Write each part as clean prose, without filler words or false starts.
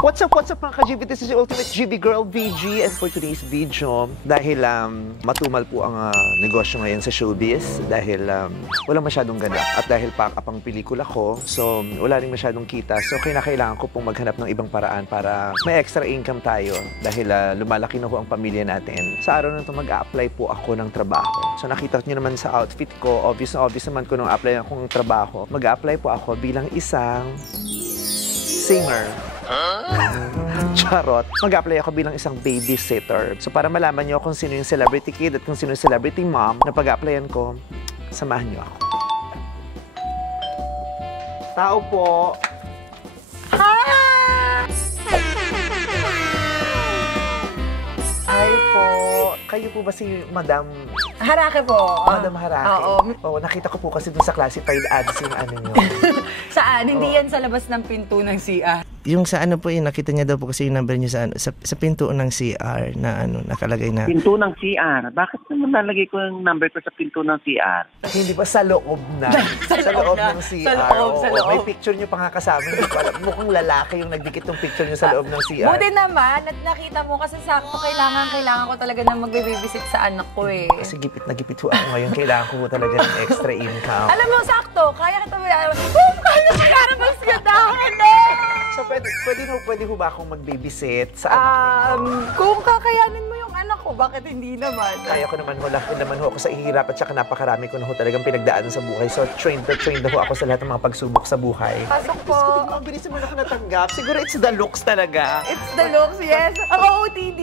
What's up mga ka-GB? This is your ultimate GB girl, VG. And for today's video, dahil matumal po ang negosyo ngayon sa showbiz, dahil walang masyadong ganap at dahil pack-up ang pelikula ko, so wala rin masyadong kita. So kinakailangan ko pong maghanap ng ibang paraan para may extra income tayo dahil lumalaki na ho ang pamilya natin. Sa araw na ito, mag-a-apply po ako ng trabaho. So nakita niyo naman sa outfit ko, obvious na obvious naman ko nung apply akong trabaho. Mag-a-apply po ako bilang isang singer. Charot. Mag-apply ako bilang isang babysitter. So para malaman niyo kung sino yung celebrity kid at kung sino yung celebrity mom na pag-applyan ko, samahan niyo ako. Tao po. Hi! Hi po. Kayo po ba si Madam? Harake po. Madam Harake? Oo. Oo, nakita ko po kasi dun sa classified ads yung ano nyo. Saan? Hindi yan sa labas ng pinto ng CR. Yung sa ano po yun, nakita niya daw po kasi yung number niya sa pinto ng CR na ano, nakalagay na. Pinto ng CR? Bakit naman nalagay ko yung number ko sa pinto ng CR? Hindi ba sa loob na? sa loob ng CR. Sa loob, sa loob. May picture niyo pa nga kasama. Mukhang lalaki yung nagdikit ng picture niyo sa loob ng CR. Buti naman at nakita mo kasi sakto kailangan ko talaga na magbe-babysit sa anak ko eh. Kasi gipit na gipit ho ako ngayon. Kailangan ko talaga ng extra income. Alam mo, sakto. Kaya kita ba? Kaya kaya mas gandahan na! So, pwede ho ba akong mag-babysit sa anak ninyo? Kung kakayanin mo yung anak ko, bakit hindi naman? Kaya ko naman ho, laki naman ho ako sa ihirap at saka napakarami ko na ho talagang pinagdaanan sa buhay. So, trained na ho ako sa lahat ng mga pagsubok sa buhay. Pasok po. Ang bilis naman ako natanggap. Siguro it's the looks talaga. It's the looks, yes. Ang OOTD.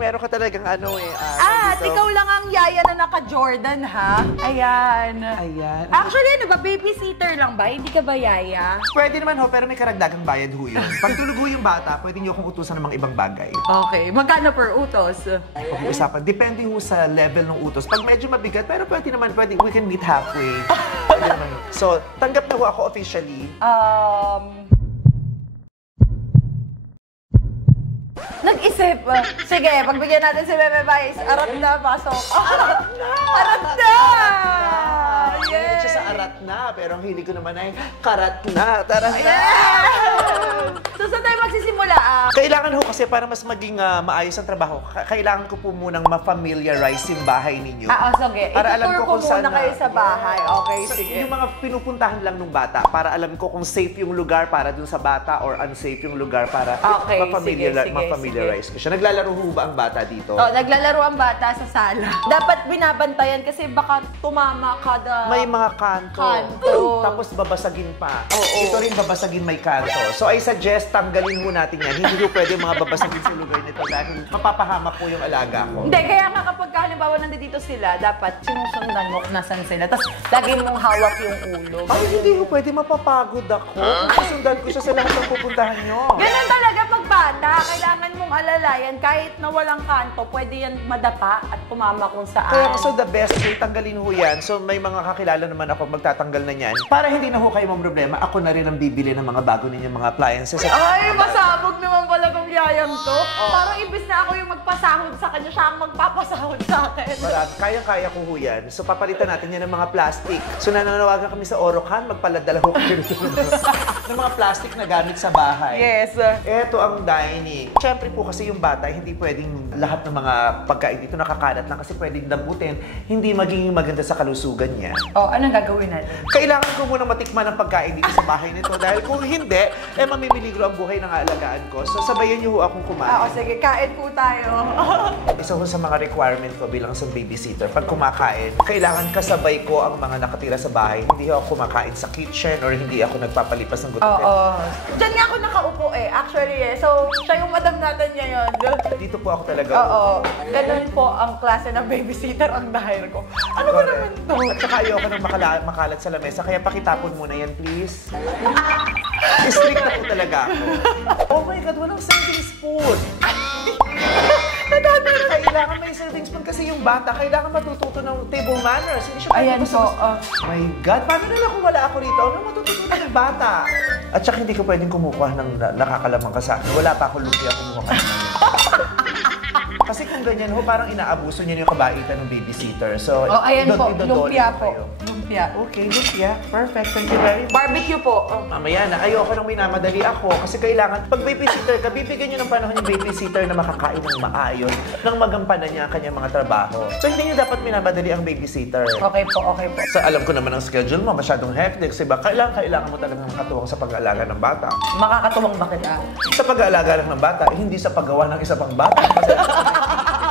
Meron ka talagang ano eh. Ikaw lang ang yaya na naka-Jordan, ha? Ayan. Ayan. Actually, ano ba? Babysitter lang ba? Hindi ka ba yaya? Pwede naman ho, pero may karagdagang bayad ho yun. Pag tulog ho yung bata, pwede niyo akong utusan ng mga ibang bagay. Okay. Magkano per utos? Pag-uusapan. Depende ho sa level ng utos. Pag medyo mabigat, pero pwede, we can meet halfway. Pwede naman. So, tanggap na ho ako officially. Nag-isip. Sige, pagbigyan natin si Bebe Vice. Arat na, pasok. Arat na! Arat na! Yes! Siya sa arat na, pero ang hilig ko naman ay karat na. Tara na! So, saan tayo magsisimula? Kailangan ho kasi para mas maging maayos ang trabaho, kailangan ko po munang ma-familiarize yung bahay ninyo. Sige. Para alam ko kung saan kayo sa bahay. Okay, sige. Yung mga pinupuntahan lang ng bata, para alam ko kung safe yung lugar para dun sa bata or unsafe yung lugar para ma-familiarize ko siya. Naglalaro ho ba ang bata dito? Naglalaro ang bata sa sala. Dapat binabantayan kasi baka tumama kada... May mga kanto. Tapos babasagin pa. Ito rin babasagin may kanto. So I suggest tanggalin mo natin yan. Hindi ko pwede mga babasagin sa lugar nito dahil mapapahamak po yung alaga ko. Hindi, kaya nga kapag halimbawa nandito sila, dapat sinusundan mo kung nasan sila. Tapos lagi mong hawak yung ulo. Ay, hindi ko pwede, mapapagod ako. Susundan ko siya sa lahat ng pupuntahan nyo. Ganun talaga pag bata. Kailangan mong alalayan. Kahit na walang kanto, pwede yan madapa at kumama kung saan. Kaya so the best way, tanggalin ho yan. So may mga kakilala naman ako magtatanggal na yan. Para hindi na ho kayo mong problema, ako na rin ang bibili ng mga bago ninyong mga appliances. Ay, masabog naman pala kong yayang to. Parang imbis na ako yung magpasahod sa kanya, siya ang magpapasahod sa akin. Kaya-kaya ko ho yan. So papalitan natin yan ng mga plastic. So nananawagan kami sa Orocan, magpaladala ho kayo ng mga plastic na gamit sa bahay. Yes. Eto ang dining. Siyempre po kasi yung bata, hindi pwedeng lahat ng mga pagkain dito nakakalat lang kasi pwedeng damputin, hindi magiging maganda sa kalusugan niya. Anong gagawin natin? Kailangan ko muna matikman ang pagkain dito sa bahay nito dahil kung hindi, mamimiligro ang buhay ng aalagaan ko. So sabayan niyo ho akong kumain. Sige, kain po tayo. Isa ho sa mga requirement ko bilang isang babysitter, pag kumakain, kailangan kasabay ko ang mga nakatira sa bahay. Hindi ako kumakain sa kitchen or hindi ako nagpapalipas ng gutom. Diyan nga ako nakaupo actually So, siya yung madam natin ngayon. Dito po ako talaga. Ganun po ang klase ng babysitter ang dahil ko. Ano ba naman to? At saka ayoko nang makalat sa lamesa, kaya pakitapon muna yan, please. Strict na po talaga ako. Oh my God, walang serving spoon! Kailangan may serving spoon kasi yung bata, kailangan matututo ng table manners. Hindi siya my God, paano na lang kung wala ako rito? Ano matututo ng bata? At saka hindi ko pwedeng kumukuha ng nakakalamang ka sa akin. Wala pa ako lumpia kumuha ka naman. Kasi kung ganyan ho, parang inaabuso niya yung kabaitan ng babysitter. So, ayan po, lumpia po. lumpia. Okay, lumpia. Perfect. Thank you very much. Barbecue po. Mamaya na, ayoko nang minamadali ako kasi kailangan, pag babysitter ka, bibigyan nyo ng panahon yung babysitter na makakain ng maayos nang magampanan niya ang kanyang mga trabaho. So, hindi nyo dapat minamadali ang babysitter. Okay po, okay po. Sa alam ko naman ang schedule mo, masyadong hectic. Diba? Kailangan mo talagang makatuwang sa pag-aalaga ng bata. Makakatuwang ba kita? Sa pag-aalaga lang ng bata, hindi sa paggawa ng isa pang bata. Kasi ito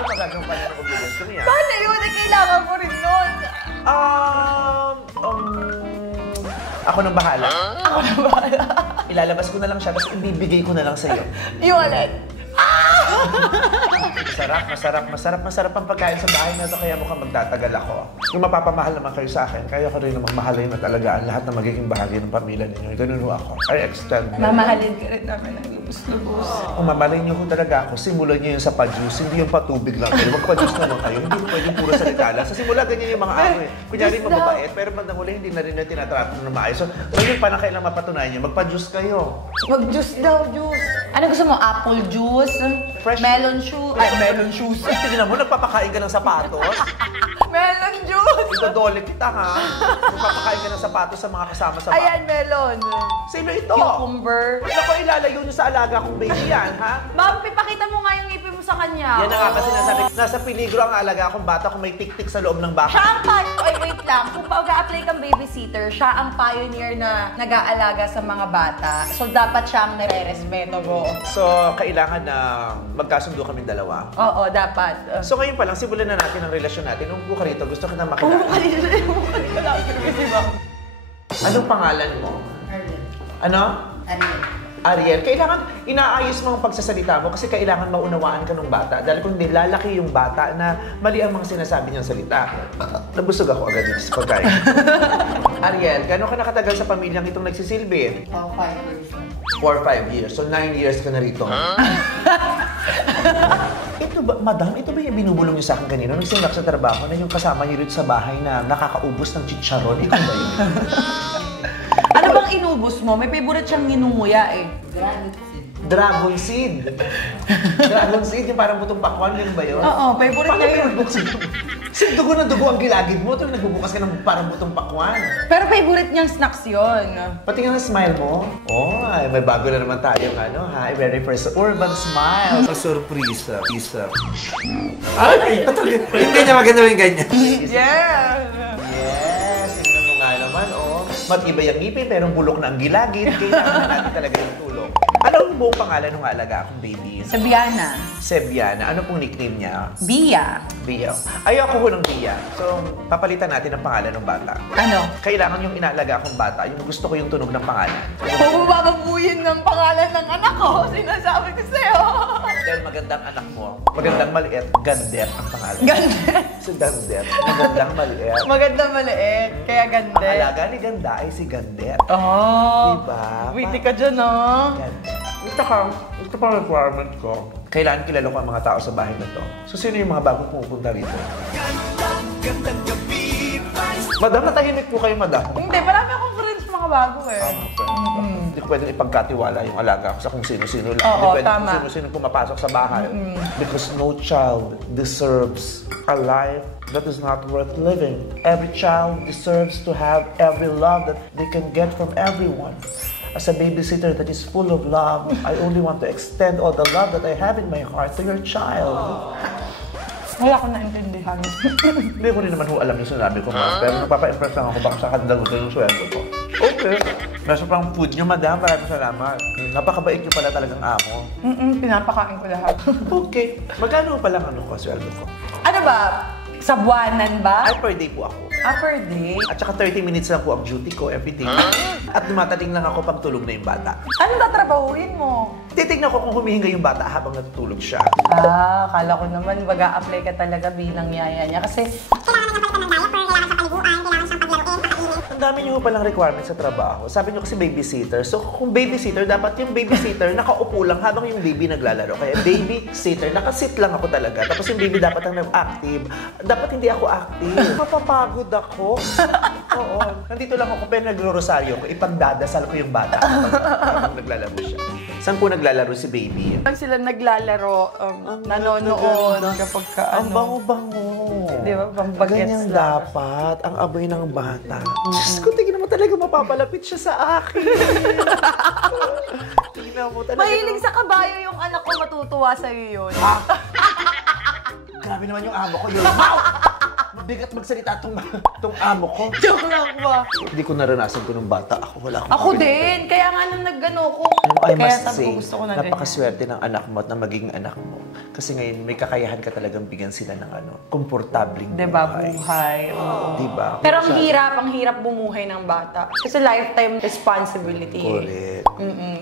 magagampanan ng obligasyon niya. Paano yun? Kailangan ko rin nun. Ako nang bahala. Ako na bahala. Ilalabas ko na lang siya, tapos ibibigay ko na lang sa iyo. Yung alin? Masarap ang pagkain sa bahay na to, kaya mukhang magtatagal ako. Kung mapapamahal naman kayo sa akin, kaya ko rin namang mahalin na talaga ang lahat na magiging bahagi ng pamilya ninyo. Ganun ho ako. I extend. Mamahalin ka rin namin ng lubos-lubos. Kung mamahalin niyo ko talaga ako, simulan niyo yung sa pa-juice, hindi yung patubig lang kayo. Magpa-juice naman kayo, hindi ko pwedeng puro salita lang. Sa simula, ganyan yung mga ano eh. Kunyari mababait, pero bandang huli, hindi na rin na tinatrato na maayos. So, ngayon pa na kailang mapatunayan niyo, magpa-juice kayo. Mag-juice daw, juice. Ano gusto mo? Apple juice? Fresh. Melon juice? Ay, melon juice. Tingnan mo, nagpapakain ka ng sapatos. Melon juice! Idodole kita ha. Nagpapakain ka ng sapatos sa mga kasama sa bahay. Ayan, melon. Sino ito? Cucumber. Ako, ilalayo niyo sa alaga kong baby yan, ha? Ma'am, ipakita mo nga yung ngipin mo sa kanya. Yan na nga kasi nasabi, nasa peligro ang alaga akong bata kung may tik-tik sa loob ng bahay. Siya ang ay, wait lang. Kung mag-a-apply kang babysitter, siya ang pioneer na nag-aalaga sa mga bata. So, dapat siya ang nire-respeto mo. So, kailangan na magkasundo kami dalawa. Oo, dapat. So, ngayon pa lang, simulan na natin ang relasyon natin. Nung buka rito, gusto kita makilala. Anong pangalan mo? Ano? Ariel. Kailangan inaayos mo ang pagsasalita mo kasi kailangan maunawaan ka ng bata. Dahil kung hindi, lalaki yung bata na mali ang mga sinasabi niyang salita. Nabusog ako agad dito sa pagkain. Ariel, gano'n ka nakatagal sa pamilyang itong nagsisilbi? 5 years. 4 or 5 years. So, 9 years ka na rito. Ito ba, madam, ito ba yung binubulong niyo sa akin kanina? Nagsimulak sa trabaho na yung kasama niyo rito sa bahay na nakakaubos ng chicharon. Ikaw ba yun? Ano bang inubos mo? May favorite siyang ninunguya eh. Dragon seed. Dragon seed, yung parang butong pakwan, yun ba yun? Oo, favorite Paano niya yun. pinubuksan? Kasi dugo na dugo ang gilagid mo. Ito yung nagbubukas ka ng parang butong pakwan. Pero favorite niyang snacks yun. Pati nga smile mo. Oh, ay, may bago na naman tayong ano, ha? Very first urban smile. Surprise. Ay, Hindi niya maganda yung ganyan. Yeah! yes, tignan mo nga naman, oh. Matibay ang ngipin, pero bulok na ang gilagid. Kailangan na natin talaga yung tulong. Ano ang buong pangalan ng alaga akong baby? Sabiana. Sebiana. Ano pong nickname niya? Bia. Bia. Ayoko ko ng Bia. So, papalitan natin ang pangalan ng bata. Ano? Kailangan yung inaalaga akong bata, yung gusto ko yung tunog ng pangalan. Kung bababuyin ng pangalan ng anak ko, sinasabi ko sa'yo. Dahil magandang anak mo, magandang maliit, Gandet ang pangalan. Gandet. Si Gandet. Magandang maliit. Maganda maliit, kaya Ang gandet. alaga ni Ganda ay si Gandet. Oh. Diba? Witty ka dyan, oh. Gandet. Ito pa requirement ko. Kailangan kilala ko ang mga tao sa bahay na to. So, sino yung mga bago pumupunta rito? Madam, natahimik po kayo, madam. Hindi, marami akong friends mga bago eh. Hindi ko pwedeng ipagkatiwala yung alaga ko sa kung sino-sino lang. Oo, Hindi pwedeng tama. kung sino-sino pumapasok sa bahay. Because no child deserves a life that is not worth living. Every child deserves to have every love that they can get from everyone. As a babysitter that is full of love, I only want to extend all the love that I have in my heart to your child. Wala akong naintindihan. Hindi ko rin naman alam yung sinabi ko, ma'am. Pero nagpapa-impress lang ako baka sa kanila gusto yung sweldo ko. Okay. Nasa pang food niyo, madam. Maraming salamat. Napakabait niyo pala talagang amo. Pinapakain ko lahat. Okay. Magkano pa lang ano ko, sweldo ko? Ano ba? Sa buwanan ba? Ay, per day po ako. Per day? At saka 30 minutes lang po ang duty ko every day. At dumatating lang ako pag tulog na yung bata. Ano tatrabahuin mo? Titignan ko kung humihinga yung bata habang natutulog siya. Kala ko naman mag-a-apply ka talaga bilang yaya niya. Kasi Ang dami niyo palang requirements sa trabaho. Sabi niyo kasi babysitter. So, kung babysitter, dapat yung babysitter nakaupo lang habang yung baby naglalaro. Kaya babysitter, nakasit lang ako talaga. Tapos yung baby dapat ang active. Dapat hindi ako active. Mapapagod ako. Oo. Nandito lang ako, pero nagro-rosaryo ko. Ipagdadasal ko yung bata habang naglalaro siya. Saan po naglalaro si baby? Pag sila naglalaro, nanonood kapag ka Ang bango-bango. Di ba? Pambagets Ganyan lang. dapat ang amoy ng bata. Diyos ko, tingnan mo talaga mapapalapit siya sa akin. Tingnan mo talaga. Mahilig sa kabayo yung anak ko, matutuwa sa'yo yun. Grabe naman yung amo ko yun. Wow! Mabigat magsalita tong amo ko. Joke lang ba? Hindi ko naranasan ko nung bata ako. Wala akong Ako din. Kaya nga nung naggano ko. I Kaya must sabi say, ko gusto ko na ganyan. napakaswerte ng anak mo at na magiging anak mo. Kasi ngayon, may kakayahan ka talagang bigyan sila ng komportabling Diba, buhay. Oo. Diba? Pero ang hirap bumuhay ng bata. Kasi lifetime responsibility. Correct.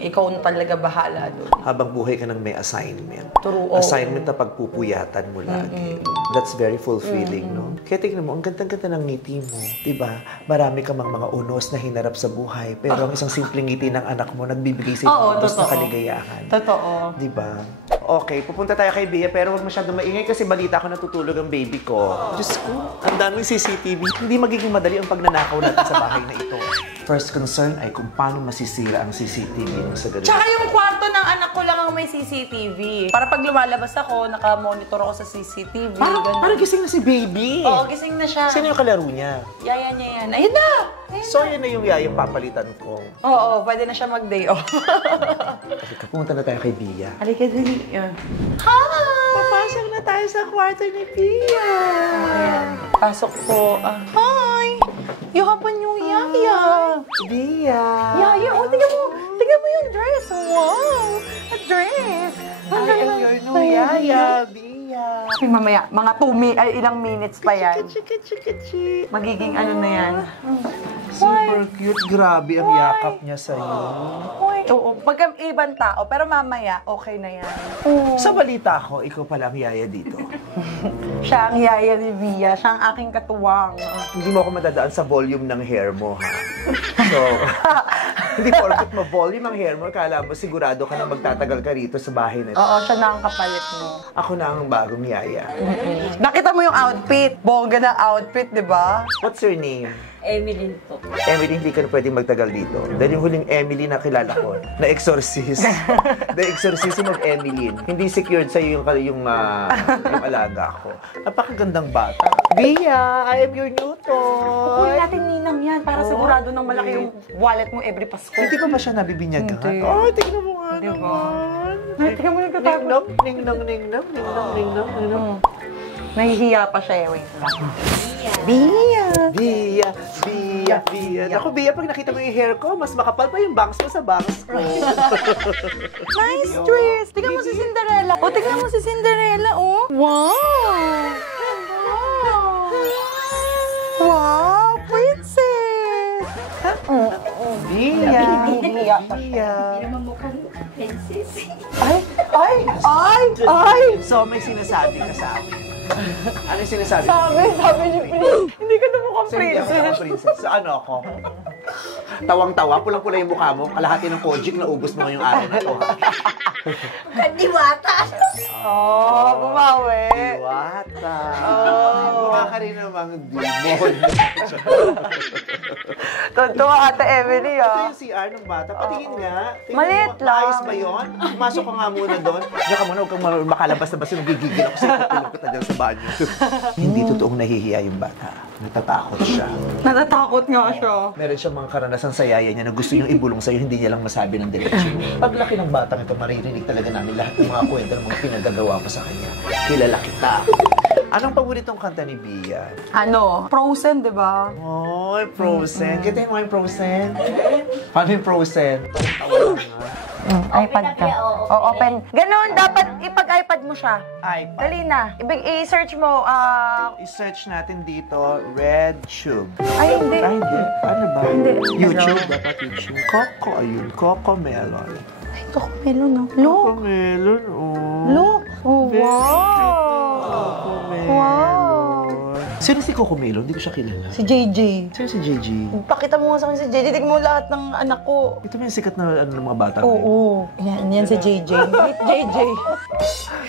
Ikaw na talaga bahala doon. Habang buhay ka ng may assignment. True, oo. Assignment na pagpupuyatan mo lagi. That's very fulfilling, no? Kaya tingnan mo, ang ganda-ganda ng ngiti mo. Diba? Marami ka mang mga unos na hinarap sa buhay. Pero ang isang simpleng ngiti ng anak mo, nagbibigay sa Oo, unos na totoo. kaligayahan. Totoo. Diba? Okay, pupunta tayo kay Bea, pero huwag masyadong maingay kasi balita ko natutulog ang baby ko. Diyos ko, ang daming CCTV. Hindi magiging madali ang pagnanakaw natin sa bahay na ito. First concern ay kung paano masisira ang CCTV ng sa ganun. Tsaka yung kwarto ng anak ko lang ang may CCTV. Para pag lumalabas ako, nakamonitor ako sa CCTV. Parang gising na si baby. Oo, gising na siya. Sino yung kalaro niya? Yaya niya yan. Ayun na! So, yan na yung yayang papalitan ko. Oo, pwede na siya mag-day off. Kasi pumunta na tayo kay Bea. Halika, dali. Yan. Hi! Papasok na tayo sa kwarto ni Bea. Ayan. Pasok po. Hi! You have a new yaya. Bea. Yaya, oh, tingnan mo. Tingnan mo yung dress. Wow! A dress. I am your new yaya, Bea. Ay, mamaya, mga ilang minutes pa yan. Magiging ano na yan. Super cute. Grabe ang yakap niya sa'yo. Oo, pagka ibang tao, pero mamaya, okay na yan. Sa balita ko, ikaw pala ang yaya dito. Siya ang yaya ni Bea, siya ang aking katuwang. Hindi mo ako madadaan sa volume ng hair mo, ha? So, hindi porket ma-volume ang hair mo, kala mo sigurado ka na magtatagal ka rito sa bahay na ito. Oo, siya na ang kapalit mo. Ako na ang bagong yaya. Nakita mo yung outfit. Bongga na outfit, di ba? What's your name? Emeline po. Emily, hindi ka na pwedeng magtagal dito. Dahil yung huling Emily na kilala ko, na exorcist. The exorcism of Emmeline. Hindi secured sa'yo yung alaga ko. Napakagandang bata. Bea, I am your new Kukunin toy. natin ninang yan para sigurado nang malaki yung wallet mo every Pasko. Hindi pa ba siya nabibinyagan? Hindi. Oh, tignan mo nga Diba? naman. Tingnan mo yung katakot. Ningnang. Nahihiya pa siya, wait lang. Bea. Ako, Bea, pag nakita mo yung hair ko, mas makapal pa yung bangs mo sa bangs ko. Nice dress! Tingnan mo si Cinderella. O, tingnan mo si Cinderella, oh. Wow! Wow, princess! Bea. Nahihiya pa siya. Hindi naman mukhang princess. Ay! So, may sinasabi ka sa akin. Ano yung sinasabi? Sabi niyo, hindi ka na mukhang So, hindi ako princess. princess. So, ano ako? Tawang-tawa, pulang-pula yung mukha mo. Kalahati ng Kojic na ubos mo ngayong araw na to. Kandiwata! Oh, bumawi. Diwata. Mukha ka rin namang demon. Tontuwa Ate Emily, Ito ah. yung CR ng bata. Patingin nga. Tingnan Maliit mo, lang. Ayos ba yun? Pumasok ka nga muna doon. Diyan ka muna, huwag kang makalabas-labas yung gigigil ako sa ipapulong kita dyan sa banyo. Hindi totoong nahihiya yung bata. Natatakot siya. Natatakot nga siya. Meron siyang mga karanasan sa yaya niya na gusto niyong ibulong sa'yo, hindi niya lang masabi ng diretso. Paglaki ng batang ito, maririnig talaga namin lahat ng mga kwento ng mga pinagagawa mo sa kanya. Kilala kita. Anong paboritong kanta ni Bea? Ano? Frozen, di ba? Oh, Frozen. Kita mo yung Frozen? Paano yung Frozen? Tawa lang, ha? iPad ka. kaya, oo, Oh, open. Ganon, dapat ipag-iPad mo siya. iPad. Dali na. I-search mo, I-search natin dito, RedTube. ay, hindi. Ay, hindi. Ano ba? Hindi. YouTube. Dapat YouTube. Coco, ayun. Coco Melon. Ay, Coco-Melon, no? Look. Coco Melon, oh. Look. Oh, wow. Coco Melon. Wow. Sino si Coco Melon? Hindi ko siya kilala. Si JJ. Sino si JJ? Pakita mo nga sa akin si JJ. Tignan mo lahat ng anak ko. Ito ba yung sikat na ano, ng mga bata ngayon? Oo. Yan si JJ. Meet JJ.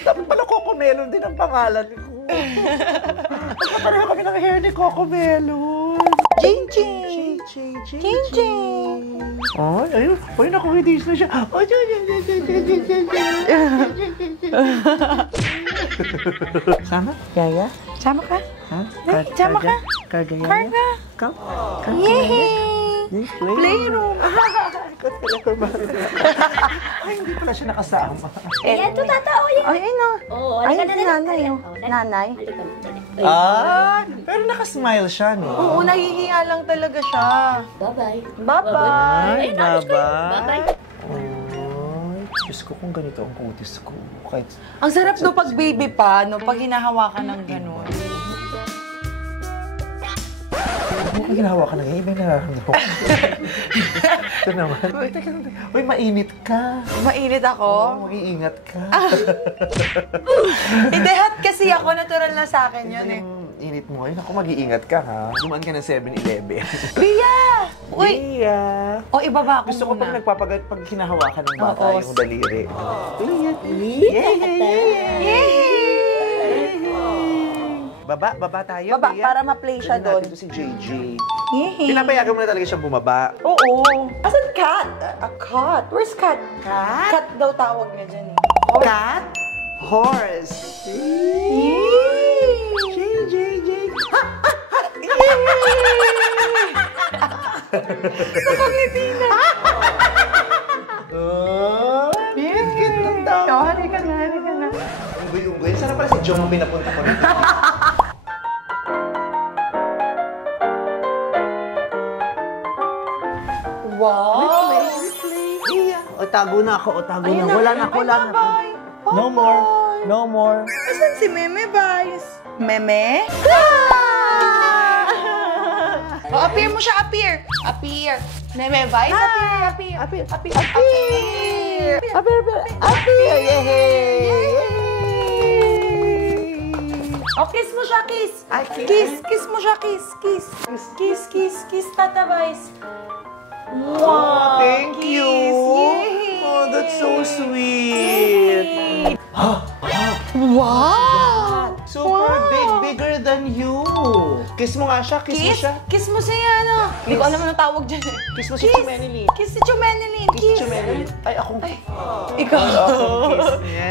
Dapat pala Coco Melon din ang pangalan ko. Magkapareho kami ng hair ni Coco Melon. JJ. JJ. JJ. Ay, ayun. Ay, nakakidis na siya. Ay, Sama? Yaya? Sama ka? Ha? Sama ka? Karga, Yaya? Karga. Come. Yay! Playroom. Ay, hindi pala siya nakasama. Yan, ito tatao yan. Ay, no. Oo, Ay, halika si na. nanay, oh. Nanay. Halika. Pero nakasmile siya, no? Oo, nahihiya lang talaga siya. Bye-bye. Bye-bye. Ay, nabis ko yun. Bye-bye. Ay, Diyos ko kung ganito ang kutis ko. Kahit Ang sarap no pag baby pa, no, pag hinahawakan ng gano'n. kung ginawa ka na ngayon, iba yung nararamdaman ko. Ito naman. Uy, teka. Uy, mainit ka. Mainit ako? Mag-iingat ka. Hindi, hot kasi ako. Natural na sa akin yun eh. Yung init mo, ay naku, mag-iingat ka ha. Dumaan ka ng 7-Eleven. Bia! Uy! Bia! O, ibaba ko Gusto ko muna. pag hinahawakan ng bata Oo. yung daliri. Baba tayo, Baba, Bia. para ma-play siya Dali natin doon. to si JJ. Yehey. Pinapayagan mo na talaga siyang bumaba. Oo. Asan cat? A cat? Where's cat? Cat? Cat daw tawag niya dyan eh. Cat? Horse. JJ. Nakangiti na. Yes, cute ng tao. Oh, halika na. Unggoy. Sana pala si Jong ang pinapunta ko nito. Wow! Iya. O, tago na ako. Ayun na. Wala na ako. Bye-bye. No more. Asan si Meme Vice? Meme? Oh, appear mo siya, appear. Meme Vice, appear. Oh, kiss mo siya, kiss. Ay, kiss. Kiss mo siya, kiss. Kiss, Tata Vice. Wow, thank you. Yay. Oh, that's so sweet. Wow! Super big, bigger than you. Kiss mo nga siya, kiss mo siya. Kiss mo siya, ano? Hindi ko alam anong tawag dyan. Kiss mo si Chumenilin. Kiss si Chumenilin. Kiss Chumenilin. Ay, akong... Ikaw. Akong kiss niya.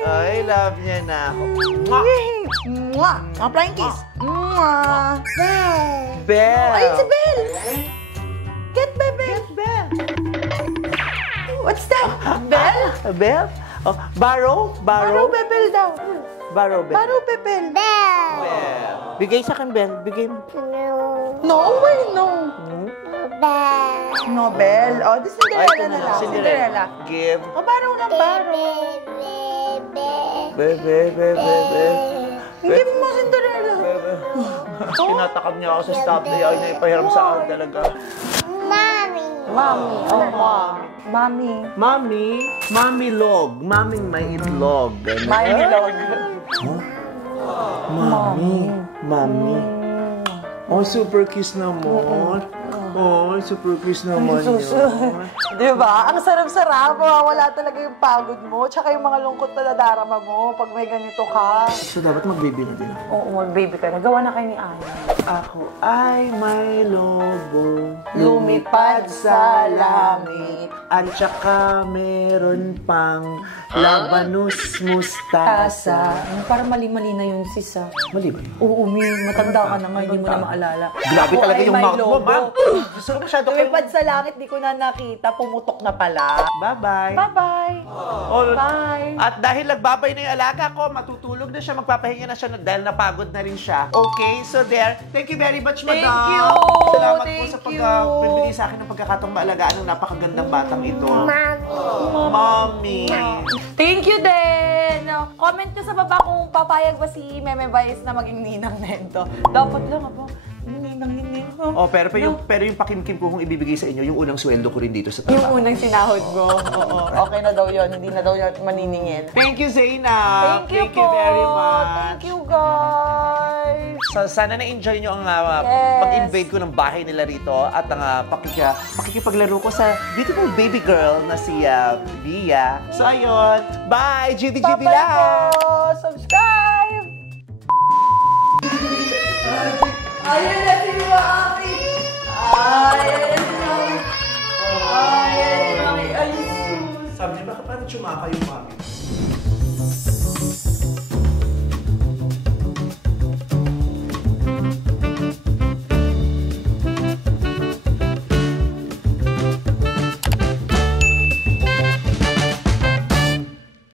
Ay, love niya na ako. Mwah! Mwah! Mga flying kiss. Mwah! Belle. Ay, si Belle! Get Belle! What's that? Belle? Belle? Oh, Barrow? Baro Bebel daw. Barrow, Belle. Baro Bebel. Belle. Bigay sa akin, Belle. Bigay mo. No way, no. Nobel. Oh, di Cinderella na lang. Cinderella. Give. Oh, Baro na, Baro. Bebe. Give mo Cinderella. Tinatakam niya ako sa stop na yun. Ipahiram sa akin talaga. Mommy. Oh, mom. Mommy log. Maming may itlog. My log. Mami. Oh, super kiss naman. Oh, super kiss naman yun. Diba? Ang sarap-sarap. Wala talaga yung pagod mo. Tsaka yung mga lungkot na nadarama mo pag may ganito ka. So, dapat mag-baby na din ako. Oo, mag-baby ka. Nagawa na kayo ni Ana. Ako ay may lobo. Lumipad sa langit. At saka meron pang labanus mustasa. Parang mali-mali na yun, sis. Mali ba yun? Oo, matanda ka na nga. Hindi mo na maalala. Grabe Ako talaga ay yung may mouth mo, lobo. ma'am. Gusto ko masyado kayo. Lumipad sa langit, di ko na nakita. Pumutok na pala. Bye-bye. Bye-bye. Oh, Bye. At dahil nagbabay na yung alaga ko, matutulog na siya, magpapahinga na siya dahil napagod na rin siya. Okay, so there. Thank you very much, madam. Thank you. Salamat po Thank sa you. pagbibigay sa akin ng pagkakataong maalagaan ng napakagandang batang ito. Mommy. Thank you din! Comment nyo sa baba kung papayag ba si Meme Vice na maging ninang nento. Dapat lang ako. Ninang. Oh, pero yung pakimkim ko kung ibibigay sa inyo, yung unang sweldo ko rin dito sa Yung trabaho. unang sinahod ko. Oo. Okay na daw yun. Hindi na daw yun maniningin. Thank you, Zainab. Thank you po. very much. Thank you, guys. So, sana na-enjoy nyo ang Yes. pag-invade ko ng bahay nila rito at ang pakikipaglaro ko sa beautiful baby girl na si Bia. So, ayun. Bye! GB lang! Bye-bye po. Subscribe! Ayan na si Mami! Ayan na si Mami! Ay, Sabi niya, baka parang tsumaka yung mami.